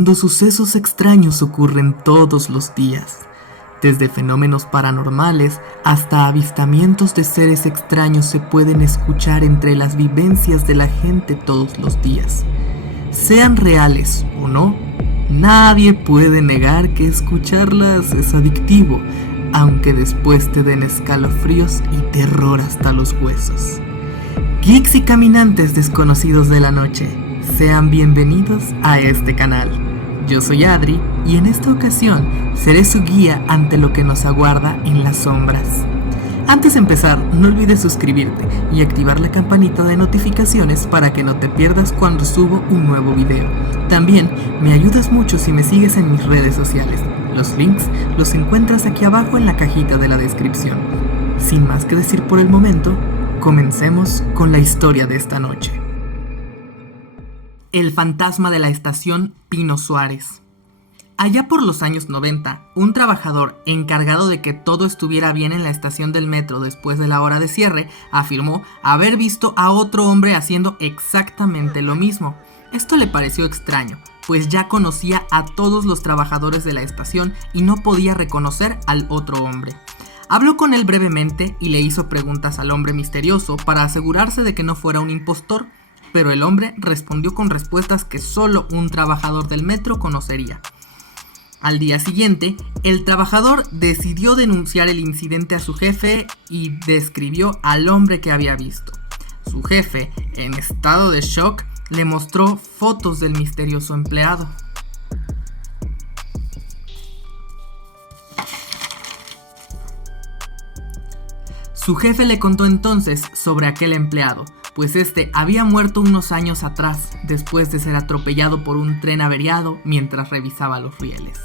mundo sucesos extraños ocurren todos los días, desde fenómenos paranormales hasta avistamientos de seres extraños se pueden escuchar entre las vivencias de la gente todos los días. Sean reales o no, nadie puede negar que escucharlas es adictivo, aunque después te den escalofríos y terror hasta los huesos. Geeks y caminantes desconocidos de la noche, sean bienvenidos a este canal. Yo soy Adri y en esta ocasión seré su guía ante lo que nos aguarda en las sombras. Antes de empezar, no olvides suscribirte y activar la campanita de notificaciones para que no te pierdas cuando subo un nuevo video. También me ayudas mucho si me sigues en mis redes sociales. Los links los encuentras aquí abajo en la cajita de la descripción. Sin más que decir por el momento, comencemos con la historia de esta noche. El fantasma de la estación Pino Suárez. Allá por los años 90, un trabajador encargado de que todo estuviera bien en la estación del metro después de la hora de cierre, afirmó haber visto a otro hombre haciendo exactamente lo mismo. Esto le pareció extraño, pues ya conocía a todos los trabajadores de la estación y no podía reconocer al otro hombre. Habló con él brevemente y le hizo preguntas al hombre misterioso para asegurarse de que no fuera un impostor, pero el hombre respondió con respuestas que solo un trabajador del metro conocería. Al día siguiente, el trabajador decidió denunciar el incidente a su jefe y describió al hombre que había visto. Su jefe, en estado de shock, le mostró fotos del misterioso empleado. Su jefe le contó entonces sobre aquel empleado, pues este había muerto unos años atrás, después de ser atropellado por un tren averiado mientras revisaba los rieles.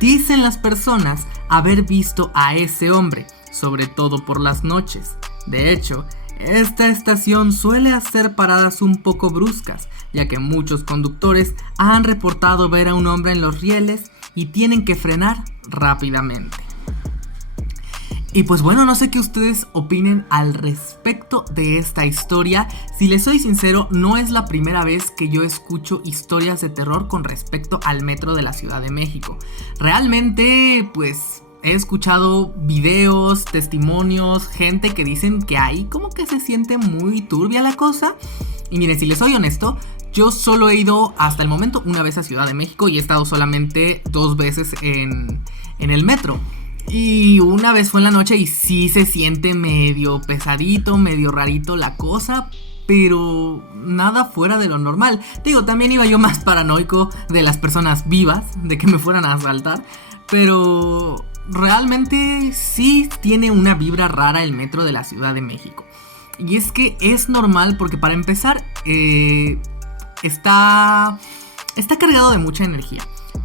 Dicen las personas haber visto a ese hombre, sobre todo por las noches. De hecho, esta estación suele hacer paradas un poco bruscas, ya que muchos conductores han reportado ver a un hombre en los rieles y tienen que frenar rápidamente. Y pues bueno, no sé qué ustedes opinen al respecto de esta historia. Si les soy sincero, no es la primera vez que yo escucho historias de terror con respecto al metro de la Ciudad de México. Realmente, pues he escuchado videos, testimonios, gente que dicen que ahí como que se siente muy turbia la cosa. Y miren, si les soy honesto, yo solo he ido hasta el momento una vez a Ciudad de México y he estado solamente 2 veces en el metro. Y una vez fue en la noche y sí se siente medio pesadito, medio rarito la cosa, pero nada fuera de lo normal. Digo, también iba yo más paranoico de las personas vivas, de que me fueran a asaltar, pero realmente sí tiene una vibra rara el metro de la Ciudad de México. Y es que es normal porque para empezar está cargado de mucha energía.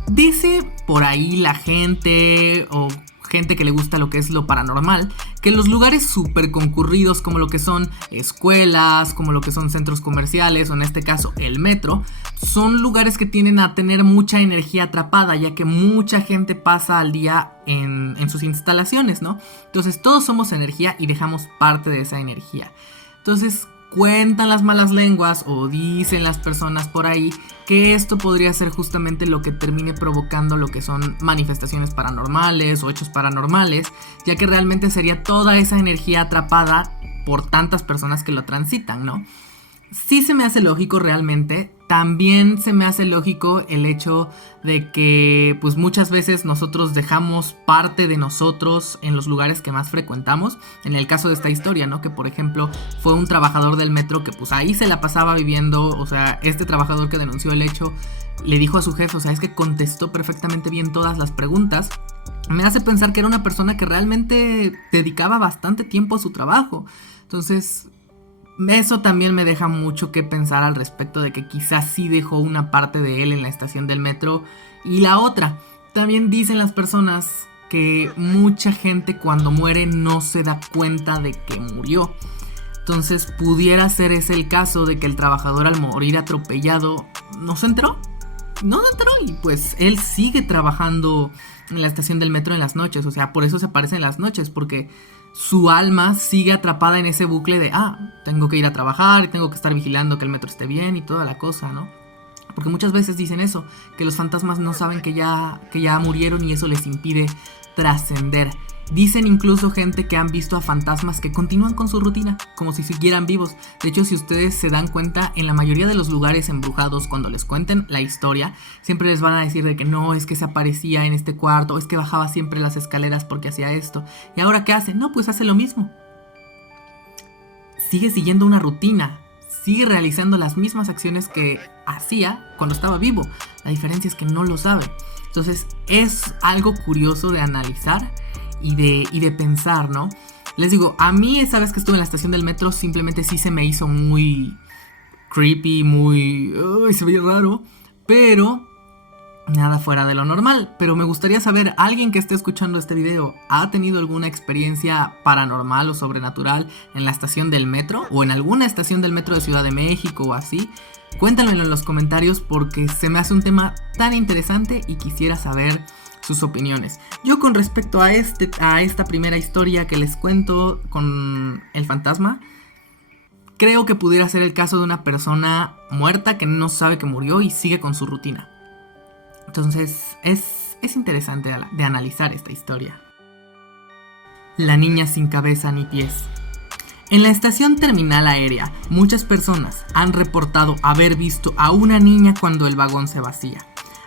Dice por ahí la gente o gente que le gusta lo que es lo paranormal, que los lugares súper concurridos como lo que son escuelas, como lo que son centros comerciales o en este caso el metro, son lugares que tienden a tener mucha energía atrapada, ya que mucha gente pasa al día en sus instalaciones, ¿no? Entonces todos somos energía y dejamos parte de esa energía. Entonces cuentan las malas lenguas o dicen las personas por ahí que esto podría ser justamente lo que termine provocando lo que son manifestaciones paranormales o hechos paranormales, ya que realmente sería toda esa energía atrapada por tantas personas que lo transitan, ¿no? Sí se me hace lógico realmente. También se me hace lógico el hecho de que pues muchas veces nosotros dejamos parte de nosotros en los lugares que más frecuentamos. En el caso de esta historia, ¿no? Que por ejemplo fue un trabajador del metro que pues ahí se la pasaba viviendo. O sea, este trabajador que denunció el hecho le dijo a su jefe, o sea, es que contestó perfectamente bien todas las preguntas. Me hace pensar que era una persona que realmente dedicaba bastante tiempo a su trabajo. Entonces eso también me deja mucho que pensar al respecto de que quizás sí dejó una parte de él en la estación del metro. Y la otra, también dicen las personas que mucha gente cuando muere no se da cuenta de que murió. Entonces pudiera ser ese el caso de que el trabajador al morir atropellado no se enteró. Y pues él sigue trabajando en la estación del metro en las noches. O sea, por eso se aparece en las noches, porque su alma sigue atrapada en ese bucle de tengo que ir a trabajar y tengo que estar vigilando que el metro esté bien y toda la cosa, ¿no? Porque muchas veces dicen eso, que los fantasmas no saben que ya murieron y eso les impide trascender. Dicen incluso gente que han visto a fantasmas que continúan con su rutina, como si siguieran vivos. De hecho, si ustedes se dan cuenta, en la mayoría de los lugares embrujados, cuando les cuenten la historia, siempre les van a decir de que no, es que se aparecía en este cuarto, es que bajaba siempre las escaleras porque hacía esto. ¿Y ahora qué hace? No, pues hace lo mismo. Sigue siguiendo una rutina, sigue realizando las mismas acciones que hacía cuando estaba vivo. La diferencia es que no lo sabe. Entonces es algo curioso de analizar y de pensar, ¿no? Les digo, a mí esa vez que estuve en la estación del metro simplemente sí se me hizo muy creepy, muy... se veía raro, pero nada fuera de lo normal. Pero me gustaría saber, ¿alguien que esté escuchando este video ha tenido alguna experiencia paranormal o sobrenatural en la estación del metro? ¿O en alguna estación del metro de Ciudad de México o así? Cuéntenmelo en los comentarios porque se me hace un tema tan interesante y quisiera saber sus opiniones. Yo con respecto a esta primera historia que les cuento con el fantasma, creo que pudiera ser el caso de una persona muerta que no sabe que murió y sigue con su rutina. Entonces es interesante de analizar esta historia. La niña sin cabeza ni pies. En la estación terminal aérea, muchas personas han reportado haber visto a una niña cuando el vagón se vacía.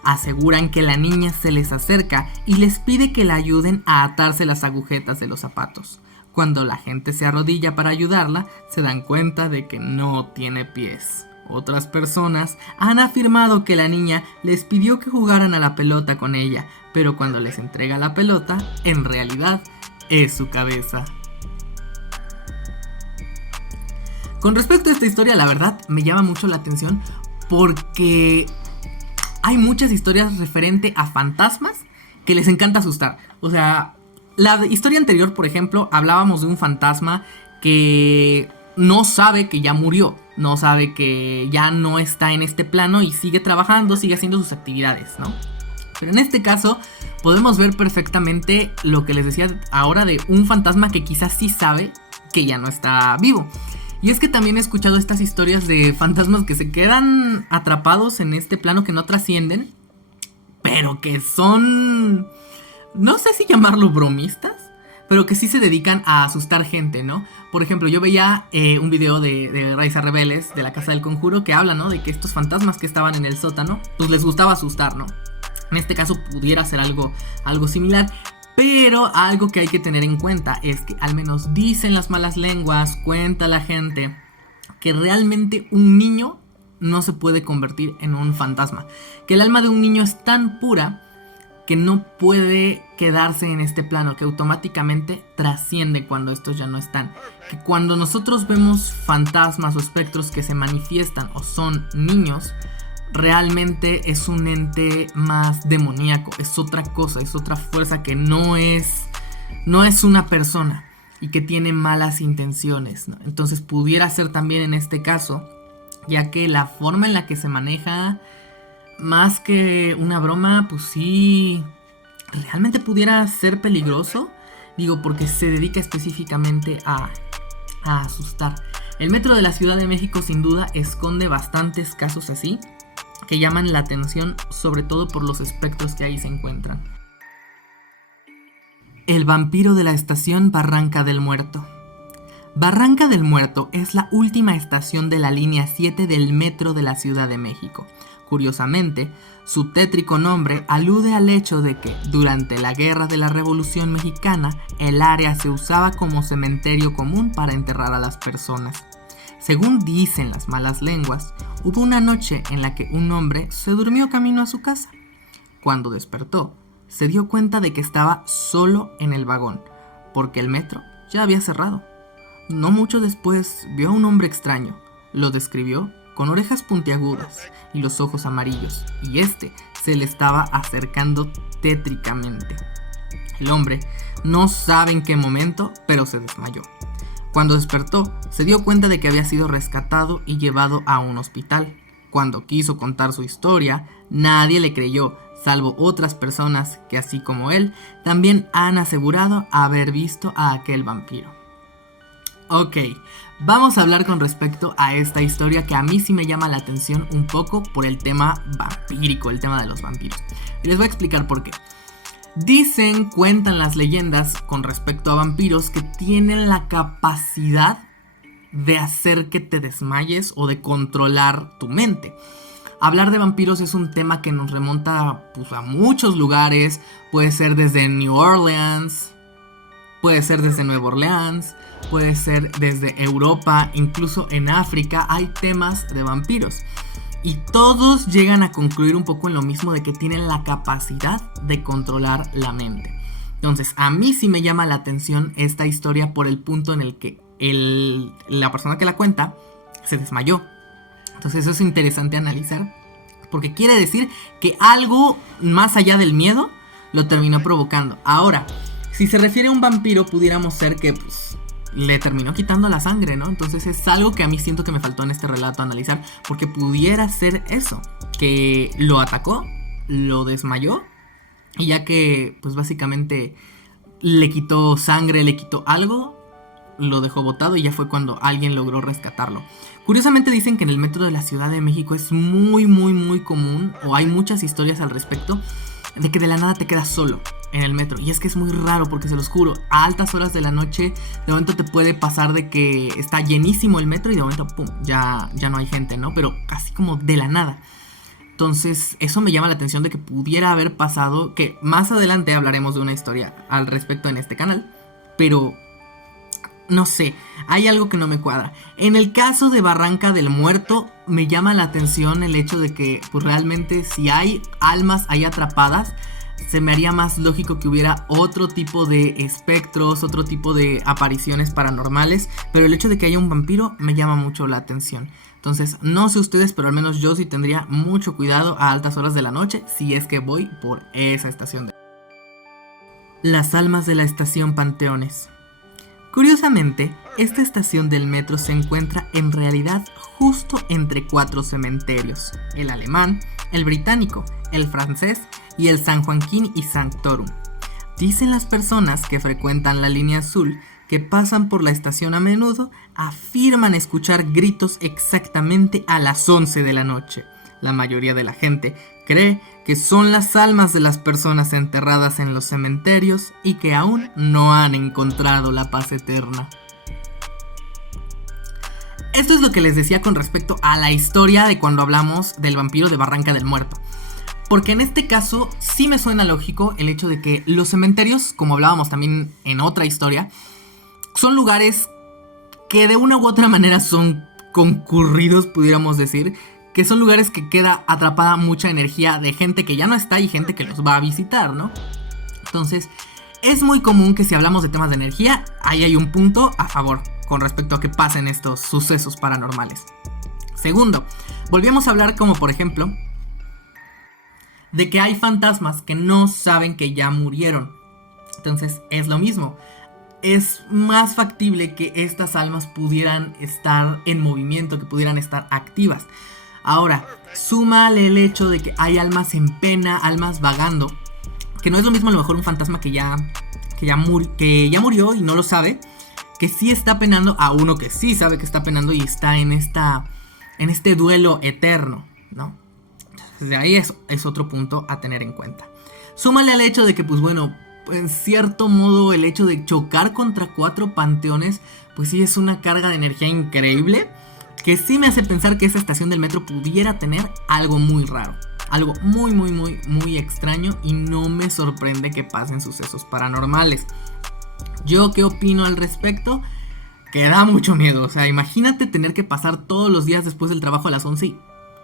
Aseguran que la niña se les acerca y les pide que la ayuden a atarse las agujetas de los zapatos. Cuando la gente se arrodilla para ayudarla, se dan cuenta de que no tiene pies. Otras personas han afirmado que la niña les pidió que jugaran a la pelota con ella, pero cuando les entrega la pelota, en realidad es su cabeza. Con respecto a esta historia, la verdad me llama mucho la atención porque hay muchas historias referente a fantasmas que les encanta asustar. O sea, la historia anterior, por ejemplo, hablábamos de un fantasma que no sabe que ya murió, no sabe que ya no está en este plano y sigue trabajando, sigue haciendo sus actividades, ¿no? Pero en este caso podemos ver perfectamente lo que les decía ahora de un fantasma que quizás sí sabe que ya no está vivo. Y es que también he escuchado estas historias de fantasmas que se quedan atrapados en este plano, que no trascienden, pero que son... no sé si llamarlo bromistas, pero que sí se dedican a asustar gente, ¿no? Por ejemplo, yo veía un video de Raiza Rebeles, de la Casa del Conjuro, que habla, ¿no? De que estos fantasmas que estaban en el sótano, pues les gustaba asustar, ¿no? En este caso pudiera ser algo similar. Pero algo que hay que tener en cuenta es que al menos dicen las malas lenguas, cuenta la gente, que realmente un niño no se puede convertir en un fantasma. Que el alma de un niño es tan pura que no puede quedarse en este plano, que automáticamente trasciende cuando estos ya no están. Que cuando nosotros vemos fantasmas o espectros que se manifiestan o son niños, realmente es un ente más demoníaco, es otra cosa, es otra fuerza que no es una persona y que tiene malas intenciones, ¿no? Entonces pudiera ser también en este caso, ya que la forma en la que se maneja, más que una broma, pues sí, realmente pudiera ser peligroso, digo, porque se dedica específicamente a asustar. El metro de la Ciudad de México sin duda esconde bastantes casos así, que llaman la atención, sobre todo por los espectros que ahí se encuentran. El vampiro de la estación Barranca del Muerto. Barranca del Muerto es la última estación de la línea 7 del metro de la Ciudad de México. Curiosamente, su tétrico nombre alude al hecho de que, durante la Guerra de la Revolución Mexicana, el área se usaba como cementerio común para enterrar a las personas. Según dicen las malas lenguas, hubo una noche en la que un hombre se durmió camino a su casa. Cuando despertó, se dio cuenta de que estaba solo en el vagón, porque el metro ya había cerrado. No mucho después vio a un hombre extraño. Lo describió con orejas puntiagudas y los ojos amarillos, y se le estaba acercando tétricamente. El hombre no sabe en qué momento, pero se desmayó. Cuando despertó, se dio cuenta de que había sido rescatado y llevado a un hospital. Cuando quiso contar su historia, nadie le creyó, salvo otras personas que, así como él, también han asegurado haber visto a aquel vampiro. Ok, Vamos a hablar con respecto a esta historia que a mí sí me llama la atención un poco por el tema vampírico, el tema de los vampiros. Y les voy a explicar por qué. Cuentan las leyendas con respecto a vampiros que tienen la capacidad de hacer que te desmayes o de controlar tu mente. Hablar de vampiros es un tema que nos remonta pues, a muchos lugares. Puede ser desde New Orleans, puede ser desde Nueva Orleans, puede ser desde Europa, incluso en África hay temas de vampiros. Y todos llegan a concluir un poco en lo mismo de que tienen la capacidad de controlar la mente. Entonces, a mí sí me llama la atención esta historia por el punto en el que la persona que la cuenta se desmayó. Entonces eso es interesante analizar, porque quiere decir que algo más allá del miedo lo terminó provocando. Ahora, si se refiere a un vampiro, pudiéramos ser que pues, le terminó quitando la sangre, ¿no? Entonces es algo que a mí siento que me faltó en este relato analizar, porque pudiera ser eso, que lo atacó, lo desmayó, y ya que pues básicamente le quitó sangre, le quitó algo, lo dejó botado y ya fue cuando alguien logró rescatarlo. Curiosamente dicen que en el metro de la Ciudad de México es muy común, o hay muchas historias al respecto, de que de la nada te quedas solo en el metro. Y es que es muy raro porque se los juro, a altas horas de la noche de momento te puede pasar de que está llenísimo el metro y de momento pum, ya no hay gente, ¿no? Pero casi como de la nada. Entonces eso me llama la atención de que pudiera haber pasado, que más adelante hablaremos de una historia al respecto en este canal, pero no sé, hay algo que no me cuadra. En el caso de Barranca del Muerto, me llama la atención el hecho de que pues realmente si hay almas ahí atrapadas, se me haría más lógico que hubiera otro tipo de espectros, otro tipo de apariciones paranormales, pero el hecho de que haya un vampiro me llama mucho la atención. Entonces, no sé ustedes, pero al menos yo sí tendría mucho cuidado a altas horas de la noche si es que voy por esa estación. Las almas de la estación Panteones. Curiosamente, esta estación del metro se encuentra en realidad justo entre 4 cementerios: el alemán, el británico, el francés y el San Joaquín y Sanctorum. Dicen las personas que frecuentan la línea azul que pasan por la estación a menudo, afirman escuchar gritos exactamente a las 11 de la noche. La mayoría de la gente cree que son las almas de las personas enterradas en los cementerios y que aún no han encontrado la paz eterna. Esto es lo que les decía con respecto a la historia de cuando hablamos del vampiro de Barranca del Muerto. Porque en este caso sí me suena lógico el hecho de que los cementerios, como hablábamos también en otra historia, son lugares que de una u otra manera son concurridos, pudiéramos decir, que son lugares que queda atrapada mucha energía de gente que ya no está y gente que los va a visitar, ¿no? Entonces, es muy común que si hablamos de temas de energía, ahí hay un punto a favor con respecto a que pasen estos sucesos paranormales. Segundo, volvíamos a hablar como por ejemplo de que hay fantasmas que no saben que ya murieron. Entonces, es lo mismo. Es más factible que estas almas pudieran estar en movimiento, que pudieran estar activas. Ahora, súmale el hecho de que hay almas en pena, almas vagando, que no es lo mismo a lo mejor un fantasma que ya murió y no lo sabe, que sí está penando, a uno que sí sabe que está penando y está en este duelo eterno, ¿no? Entonces de ahí es otro punto a tener en cuenta. Súmale al hecho de que, pues bueno, en cierto modo el hecho de chocar contra 4 panteones, pues sí es una carga de energía increíble, que sí me hace pensar que esa estación del metro pudiera tener algo muy raro, algo muy extraño, y no me sorprende que pasen sucesos paranormales. ¿Yo qué opino al respecto? Que da mucho miedo. O sea, imagínate tener que pasar todos los días después del trabajo a las 11 y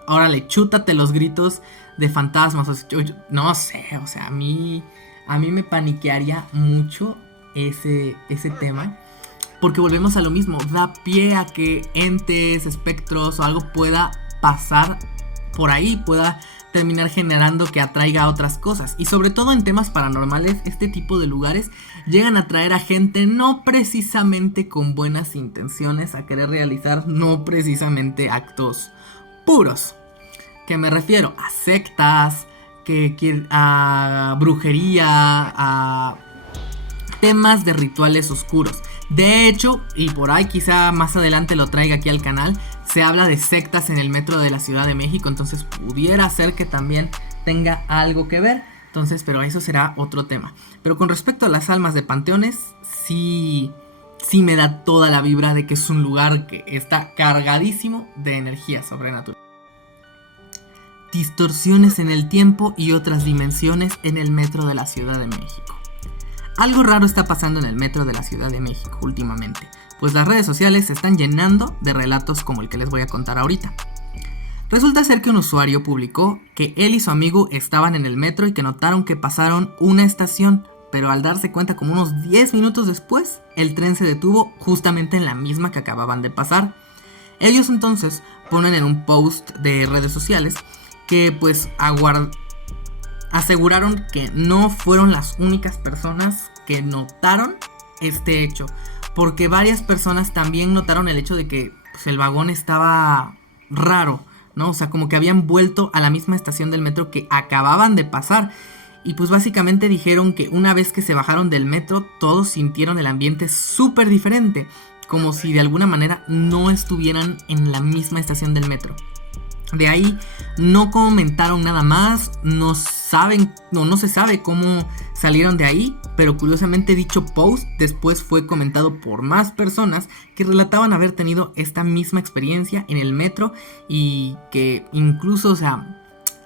órale, chútate los gritos de fantasmas. O sea, no sé, o sea, a mí me paniquearía mucho ese tema. Porque volvemos a lo mismo, da pie a que entes, espectros o algo pueda pasar por ahí, pueda terminar generando que atraiga a otras cosas. Y sobre todo en temas paranormales, este tipo de lugares llegan a atraer a gente no precisamente con buenas intenciones, a querer realizar no precisamente actos puros. ¿Qué me refiero? A sectas, a brujería, a temas de rituales oscuros. De hecho, y por ahí quizá más adelante lo traiga aquí al canal, se habla de sectas en el metro de la Ciudad de México, entonces pudiera ser que también tenga algo que ver. Entonces, pero eso será otro tema. Pero con respecto a las almas de panteones, sí me da toda la vibra de que es un lugar que está cargadísimo de energía sobrenatural. Distorsiones en el tiempo y otras dimensiones en el metro de la Ciudad de México. Algo raro está pasando en el metro de la Ciudad de México últimamente, pues las redes sociales se están llenando de relatos como el que les voy a contar ahorita. Resulta ser que un usuario publicó que él y su amigo estaban en el metro y que notaron que pasaron una estación, pero al darse cuenta como unos 10 minutos después, el tren se detuvo justamente en la misma que acababan de pasar. Ellos entonces ponen en un post de redes sociales que pues aseguraron que no fueron las únicas personas que notaron este hecho, porque varias personas también notaron el hecho de que pues, el vagón estaba raro, ¿no? O sea, como que habían vuelto a la misma estación del metro que acababan de pasar. Y pues básicamente dijeron que una vez que se bajaron del metro, todos sintieron el ambiente súper diferente, como si de alguna manera no estuvieran en la misma estación del metro. De ahí no comentaron nada más, no se sabe cómo salieron de ahí, pero curiosamente dicho post después fue comentado por más personas que relataban haber tenido esta misma experiencia en el metro y que incluso, o sea,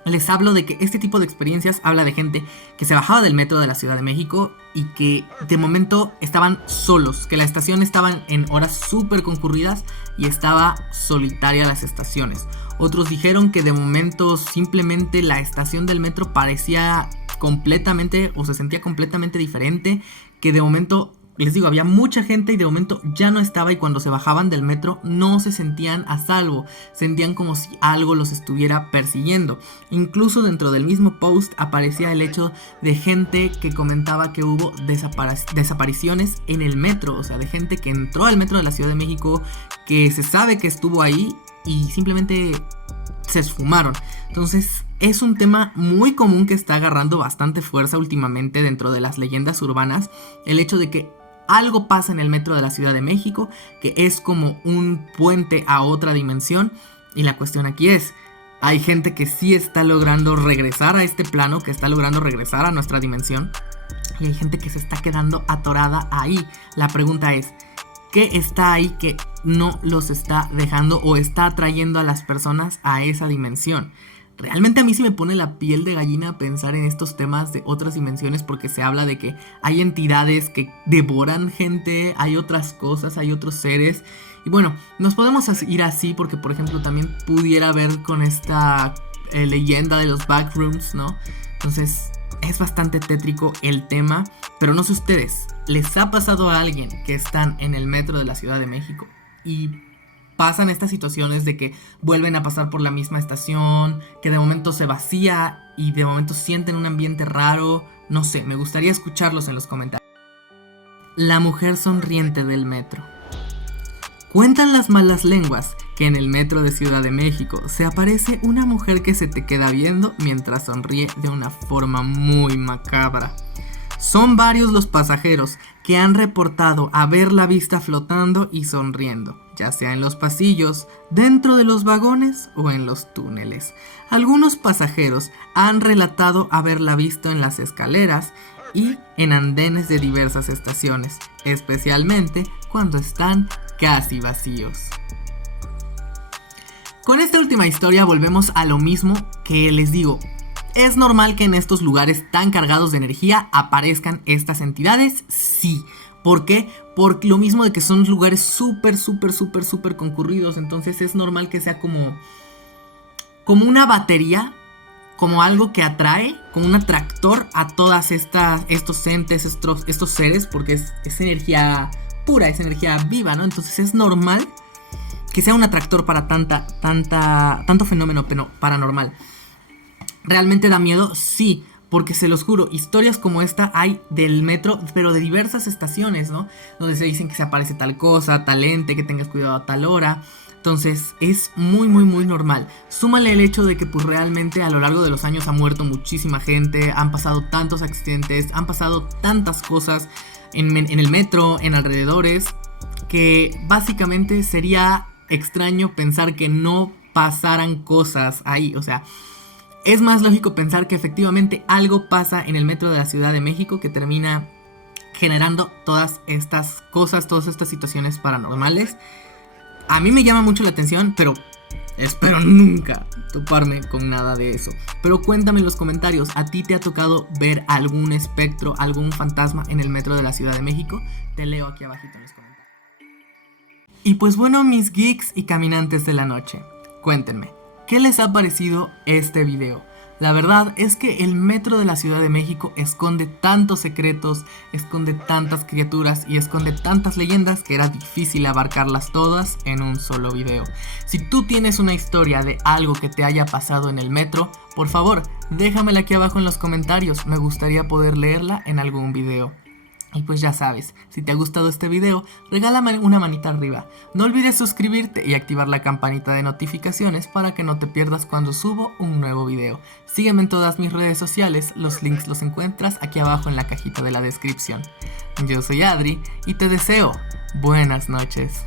les hablo de que este tipo de experiencias habla de gente que se bajaba del metro de la Ciudad de México y que de momento estaban solos, que la estación estaba en horas súper concurridas y estaba solitaria las estaciones. Otros dijeron que de momento simplemente la estación del metro parecía completamente o se sentía completamente diferente, que de momento, les digo, había mucha gente y de momento ya no estaba, y cuando se bajaban del metro no se sentían a salvo, sentían como si algo los estuviera persiguiendo. Incluso dentro del mismo post aparecía el hecho de gente que comentaba que hubo desapariciones en el metro, o sea, de gente que entró al metro de la Ciudad de México, que se sabe que estuvo ahí y simplemente se esfumaron. Entonces es un tema muy común que está agarrando bastante fuerza últimamente dentro de las leyendas urbanas, el hecho de que algo pasa en el metro de la Ciudad de México, que es como un puente a otra dimensión. Y la cuestión aquí es, hay gente que sí está logrando regresar a este plano, que está logrando regresar a nuestra dimensión, y hay gente que se está quedando atorada ahí. La pregunta es, ¿qué está ahí que no los está dejando o está atrayendo a las personas a esa dimensión? Realmente a mí sí me pone la piel de gallina pensar en estos temas de otras dimensiones, porque se habla de que hay entidades que devoran gente, hay otras cosas, hay otros seres. Y bueno, nos podemos ir así porque, por ejemplo, también pudiera ver con esta leyenda de los backrooms, ¿no? Entonces es bastante tétrico el tema, pero no sé ustedes, ¿les ha pasado a alguien que están en el metro de la Ciudad de México y pasan estas situaciones de que vuelven a pasar por la misma estación, que de momento se vacía y de momento sienten un ambiente raro? No sé, me gustaría escucharlos en los comentarios. La mujer sonriente del metro. Cuentan las malas lenguas que en el metro de Ciudad de México se aparece una mujer que se te queda viendo mientras sonríe de una forma muy macabra. Son varios los pasajeros que han reportado haberla vista flotando y sonriendo, ya sea en los pasillos, dentro de los vagones o en los túneles. Algunos pasajeros han relatado haberla visto en las escaleras y en andenes de diversas estaciones, especialmente cuando están casi vacíos. Con esta última historia volvemos a lo mismo que les digo. ¿Es normal que en estos lugares tan cargados de energía aparezcan estas entidades? Sí. ¿Por qué? Por lo mismo de que son lugares súper concurridos. Entonces es normal que sea como una batería, como algo que atrae, como un atractor a todas estos entes, estos seres, porque es energía pura, es energía viva, ¿no? Entonces es normal que sea un atractor para tanto fenómeno paranormal. ¿Realmente da miedo? Sí, porque se los juro, historias como esta hay del metro, pero de diversas estaciones, ¿no? Donde se dicen que se aparece tal cosa, tal ente, que tengas cuidado a tal hora. Entonces es muy normal. Súmale el hecho de que pues realmente a lo largo de los años ha muerto muchísima gente, han pasado tantos accidentes, han pasado tantas cosas en el metro, en alrededores, que básicamente sería extraño pensar que no pasaran cosas ahí. O sea, es más lógico pensar que efectivamente algo pasa en el metro de la Ciudad de México que termina generando todas estas cosas, todas estas situaciones paranormales. A mí me llama mucho la atención, pero espero nunca toparme con nada de eso. Pero cuéntame en los comentarios, ¿a ti te ha tocado ver algún espectro, algún fantasma en el metro de la Ciudad de México? Te leo aquí abajito en los comentarios. Y pues bueno, mis geeks y caminantes de la noche, cuéntenme, ¿qué les ha parecido este video? La verdad es que el metro de la Ciudad de México esconde tantos secretos, esconde tantas criaturas y esconde tantas leyendas que era difícil abarcarlas todas en un solo video. Si tú tienes una historia de algo que te haya pasado en el metro, por favor, déjamela aquí abajo en los comentarios, me gustaría poder leerla en algún video. Y pues ya sabes, si te ha gustado este video, regálame una manita arriba. No olvides suscribirte y activar la campanita de notificaciones para que no te pierdas cuando subo un nuevo video. Sígueme en todas mis redes sociales, los links los encuentras aquí abajo en la cajita de la descripción. Yo soy Adri y te deseo buenas noches.